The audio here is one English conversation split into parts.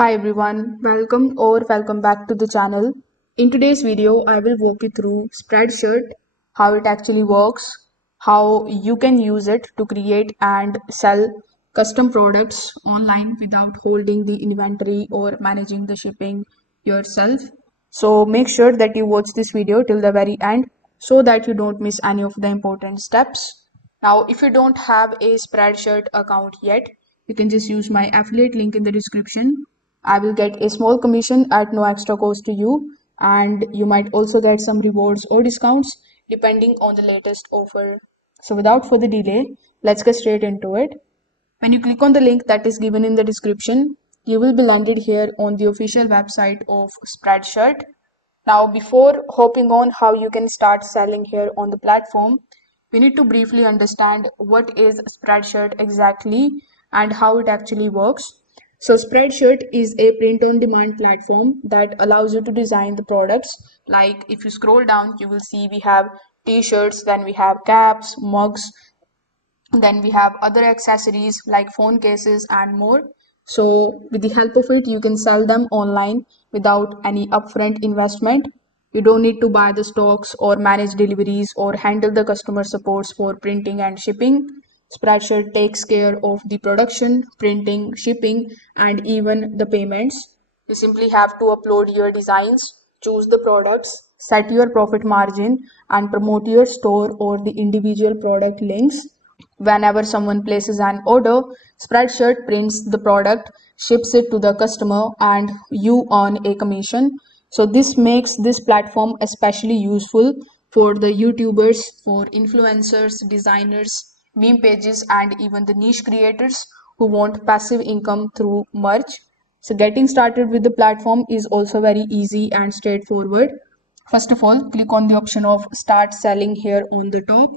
Hi everyone, welcome back to the channel. In today's video, I will walk you through Spreadshirt, how it actually works, how you can use it to create and sell custom products online without holding the inventory or managing the shipping yourself. So make sure that you watch this video till the very end so that you don't miss any of the important steps. Now, if you don't have a Spreadshirt account yet, you can just use my affiliate link in the description. I will get a small commission at no extra cost to you, and you might also get some rewards or discounts depending on the latest offer. So, without further delay, let's get straight into it. When you click on the link that is given in the description, you will be landed here on the official website of Spreadshirt. Now, before hopping on how you can start selling here on the platform, we need to briefly understand what is Spreadshirt exactly and how it actually works. So, Spreadshirt is a print on demand platform that allows you to design the products. Like if you scroll down, you will see we have t-shirts, then we have caps, mugs, then we have other accessories like phone cases and more. So with the help of it, you can sell them online without any upfront investment. You don't need to buy the stocks or manage deliveries or handle the customer supports for printing and shipping. Spreadshirt takes care of the production, printing, shipping, and even the payments. You simply have to upload your designs, choose the products, set your profit margin, and promote your store or the individual product links. Whenever someone places an order, Spreadshirt prints the product, ships it to the customer, and you earn a commission. So, this makes this platform especially useful for the YouTubers, for influencers, designers, meme pages, and even the niche creators who want passive income through merch. So, getting started with the platform is also very easy and straightforward. First of all, click on the option of Start Selling here on the top.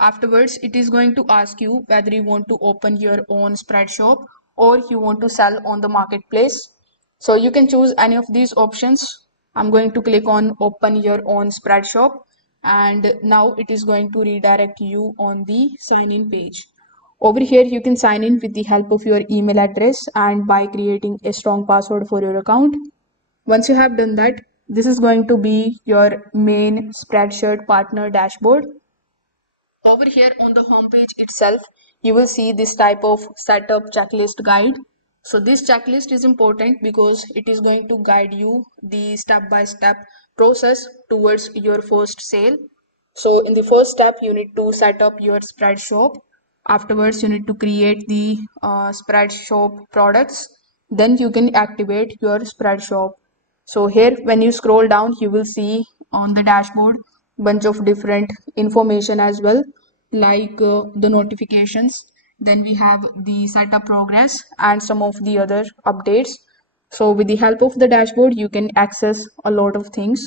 Afterwards, it is going to ask you whether you want to open your own spread shop or you want to sell on the marketplace. So you can choose any of these options. I'm going to click on open your own spread shop, and now it is going to redirect you on the sign in page. Over here, you can sign in with the help of your email address and by creating a strong password for your account. Once you have done that, this is going to be your main Spreadshirt partner dashboard. Over here on the home page itself, you will see this type of setup checklist guide. So this checklist is important because it is going to guide you the step-by-step process towards your first sale. So in the first step, you need to set up your spread shop. Afterwards, you need to create the spread shop products. Then you can activate your spread shop. So here, when you scroll down, you will see on the dashboard bunch of different information as well, like the notifications. Then we have the setup progress and some of the other updates. So with the help of the dashboard, you can access a lot of things.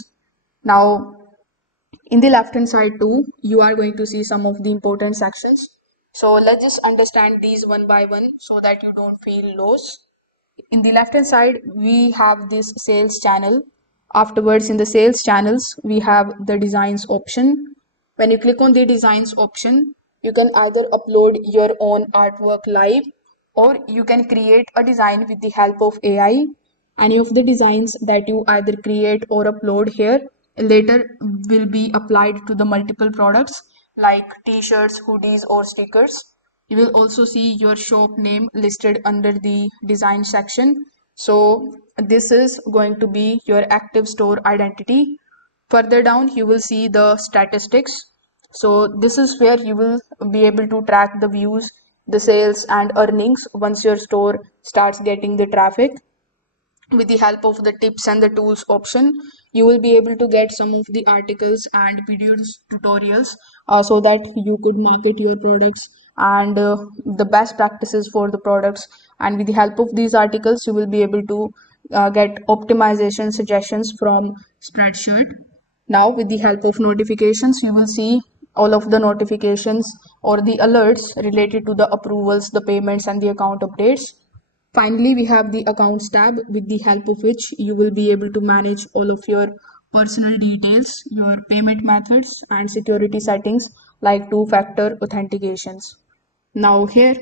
Now, in the left hand side too, you are going to see some of the important sections. So let's just understand these one by one so that you don't feel lost. In the left hand side, we have this sales channel. Afterwards, in the sales channels, we have the designs option. When you click on the designs option, you can either upload your own artwork live or you can create a design with the help of AI. Any of the designs that you either create or upload here later will be applied to the multiple products like t-shirts, hoodies, or stickers. You will also see your shop name listed under the design section. So this is going to be your active store identity. Further down, you will see the statistics. So this is where you will be able to track the views, the sales and earnings once your store starts getting the traffic. With the help of the tips and the tools option, you will be able to get some of the articles and videos tutorials so that you could market your products and the best practices for the products. And with the help of these articles, you will be able to get optimization suggestions from Spreadshirt. Now, with the help of notifications, you will see all of the notifications or the alerts related to the approvals, the payments, and the account updates. Finally, we have the accounts tab, with the help of which you will be able to manage all of your personal details, your payment methods, and security settings like two-factor authentications. Now here,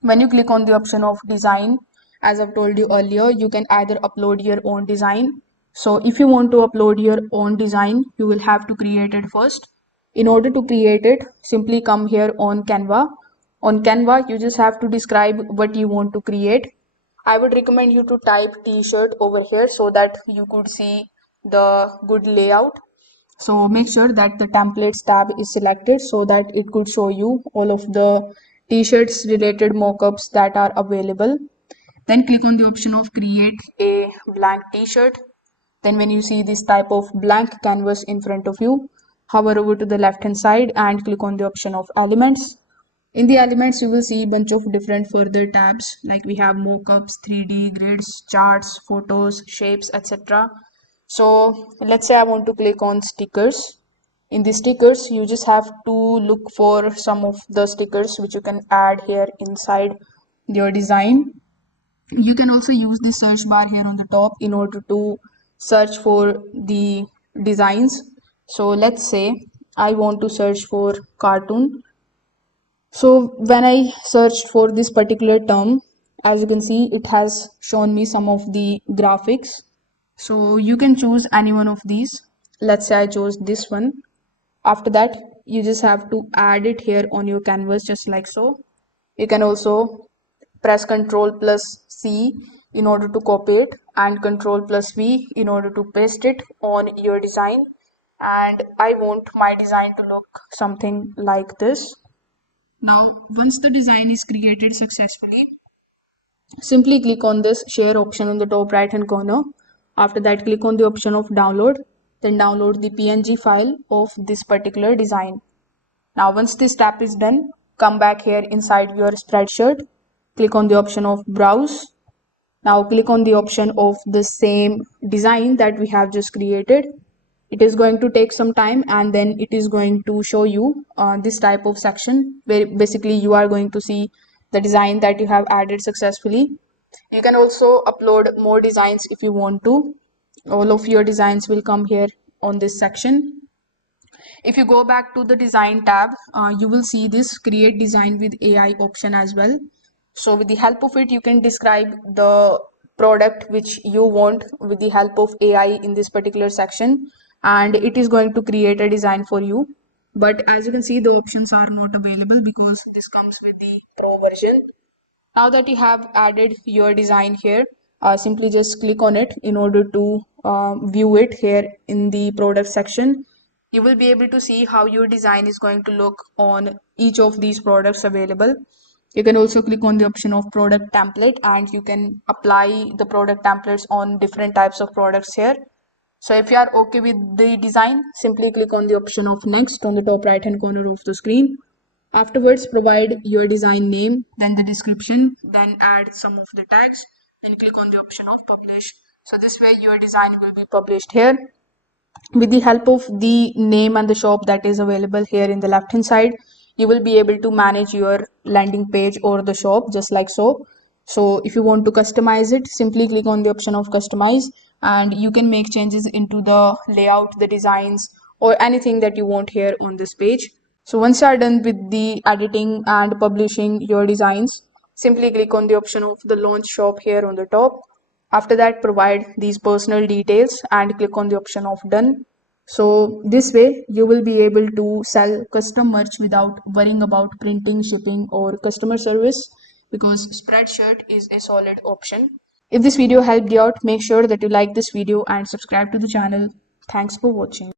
when you click on the option of design, as I've told you earlier, you can either upload your own design. So if you want to upload your own design, you will have to create it first. In order to create it, simply come here on Canva. On Canva, you just have to describe what you want to create. I would recommend you to type t-shirt over here so that you could see the good layout. So make sure that the templates tab is selected so that it could show you all of the t-shirts related mockups that are available. Then click on the option of create a blank t-shirt. Then when you see this type of blank canvas in front of you, hover over to the left hand side and click on the option of elements. In the elements, you will see a bunch of different further tabs, like we have mockups, 3D, grids, charts, photos, shapes, etc. So let's say I want to click on stickers. In the stickers, you just have to look for some of the stickers which you can add here inside your design. You can also use the search bar here on the top in order to search for the designs. So let's say I want to search for cartoon. So when I searched for this particular term, as you can see, it has shown me some of the graphics. So you can choose any one of these. Let's say I chose this one. After that, you just have to add it here on your canvas just like so. You can also press Ctrl plus C in order to copy it and Ctrl plus V in order to paste it on your design. And I want my design to look something like this. Now, once the design is created successfully, simply click on this share option on the top right hand corner. After that, click on the option of download, then download the PNG file of this particular design. Now, once this step is done, come back here inside your Spreadshirt, click on the option of browse. Now click on the option of the same design that we have just created. It is going to take some time and then it is going to show you this type of section where basically you are going to see the design that you have added successfully. You can also upload more designs if you want to. All of your designs will come here on this section. If you go back to the design tab, you will see this create design with AI option as well. So with the help of it, you can describe the product which you want with the help of AI in this particular section, and it is going to create a design for you. But as you can see, the options are not available because this comes with the pro version. Now that you have added your design here, simply just click on it in order to view it here in the product section. You will be able to see how your design is going to look on each of these products available. You can also click on the option of product template and you can apply the product templates on different types of products here. So if you are okay with the design, simply click on the option of next on the top right hand corner of the screen. Afterwards, provide your design name, then the description, then add some of the tags, then click on the option of publish. So this way your design will be published here. With the help of the name and the shop that is available here in the left hand side, you will be able to manage your landing page or the shop just like so. So if you want to customize it, simply click on the option of customize and you can make changes into the layout, the designs, or anything that you want here on this page. So once you are done with the editing and publishing your designs, simply click on the option of the launch shop here on the top. After that, provide these personal details and click on the option of done. So this way you will be able to sell custom merch without worrying about printing, shipping or customer service because Spreadshirt is a solid option. If this video helped you out, make sure that you like this video and subscribe to the channel. Thanks for watching.